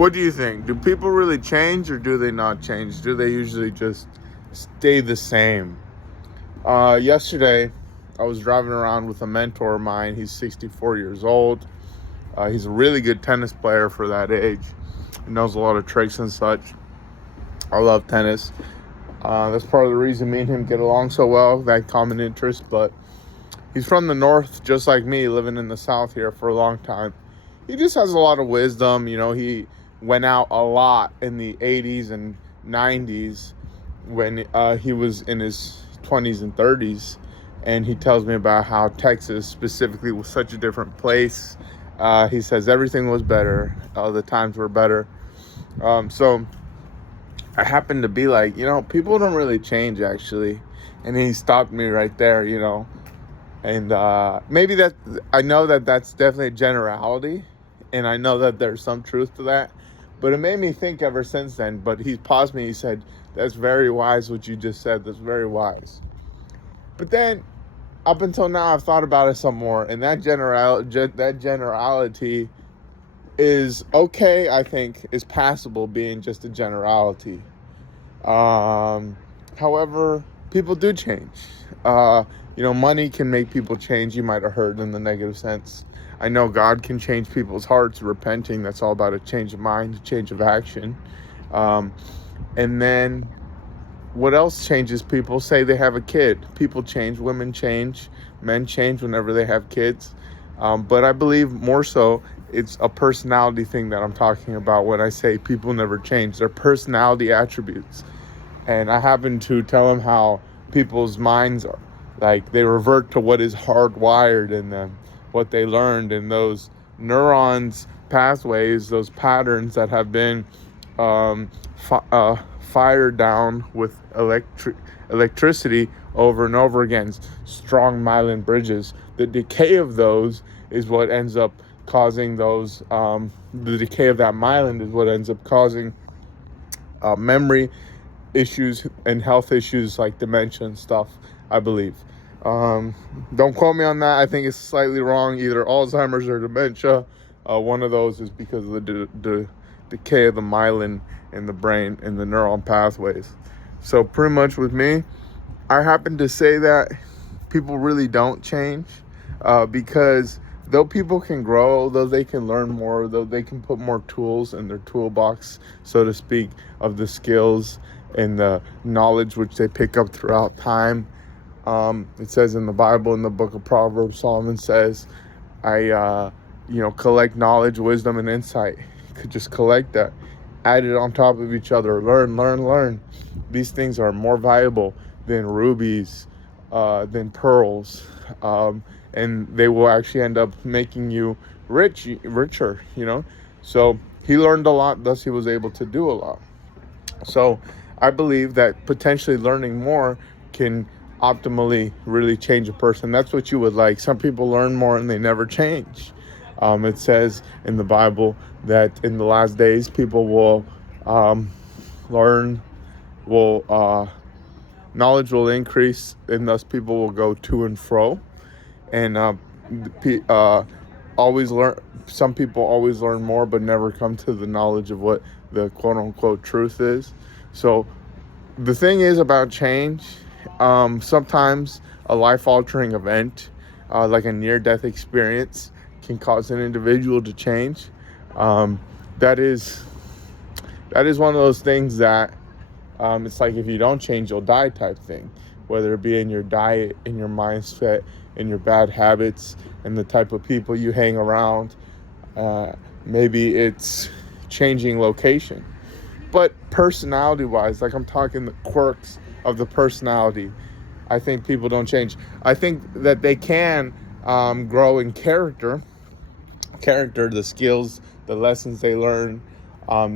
What do you think? Do people really change or do they not change? Do they usually just stay the same? Yesterday, I was driving around with a mentor of mine. He's 64 years old. He's a really good tennis player for that age. He knows a lot of tricks and such. I love tennis. That's part of the reason me and him get along so well, that common interest. But he's from the north, just like me, living in the south here for a long time. He just has a lot of wisdom. He went out a lot in the 80s and 90s when he was in his 20s and 30s. And he tells me about how Texas specifically was such a different place. He says everything was better. The times were better. So I happened to be like, people don't really change, actually. And he stopped me right there, And maybe I know that that's definitely a generality. And I know that there's some truth to that. But it made me think ever since then. But he paused me. He said, that's very wise what you just said. That's very wise. But then, up until now, I've thought about it some more. And that generality is okay, I think, is passable being just a generality. However, people do change. Money can make people change. You might have heard in the negative sense. I know God can change people's hearts. Repenting, that's all about a change of mind, a change of action. And then what else changes people? Say they have a kid. People change, women change, men change whenever they have kids. But I believe more so it's a personality thing that I'm talking about when I say people never change. Their personality attributes. And I happen to tell them how people's minds are. Like, they revert to what is hardwired in them, what they learned in those neurons, pathways, those patterns that have been fired down with electricity over and over again. Strong myelin bridges. The decay of those is what ends up causing those, the decay of that myelin is what ends up causing memory issues and health issues like dementia and stuff, I believe. Don't quote me on that. I think it's slightly wrong, either Alzheimer's or dementia. One of those is because of the decay of the myelin in the brain and the neuron pathways. So pretty much with me, I happen to say that people really don't change, because though people can grow, though they can learn more, though they can put more tools in their toolbox, so to speak, of the skills and the knowledge which they pick up throughout time. It says in the Bible, in the book of Proverbs, Solomon says, I collect knowledge, wisdom, and insight. You could just collect that, add it on top of each other, learn. These things are more valuable than rubies, than pearls, and they will actually end up making you richer, So he learned a lot, thus he was able to do a lot. So I believe that potentially learning more can optimally really change a person. That's what you would like. Some people learn more and they never change. It says in the Bible that in the last days people will knowledge will increase, and thus people will go to and fro, and always learn. Some people always learn more but never come to the knowledge of what the quote unquote truth is. So the thing is about change, sometimes a life-altering event, like a near-death experience, can cause an individual to change. That is one of those things that it's like if you don't change, you'll die type thing, whether it be in your diet, in your mindset, in your bad habits, and the type of people you hang around. Maybe it's changing location. But personality-wise, like I'm talking the quirks of the personality, I think people don't change. I think that they can grow in character, the skills, the lessons they learn.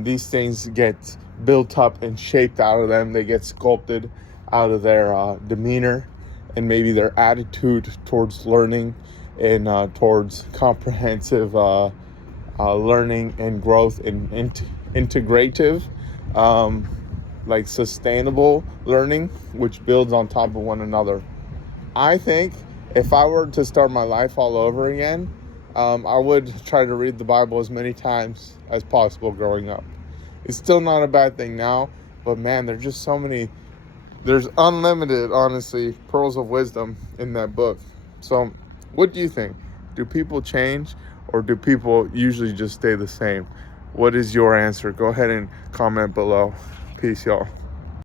These things get built up and shaped out of them. They get sculpted out of their demeanor and maybe their attitude towards learning and towards comprehensive learning and growth and integrative, like sustainable learning, which builds on top of one another. I think if I were to start my life all over again, I would try to read the Bible as many times as possible growing up. It's still not a bad thing now, but man, there's just so many, there's unlimited, honestly, pearls of wisdom in that book. So what do you think? Do people change, or do people usually just stay the same? What is your answer? Go ahead and comment below. Peace, y'all.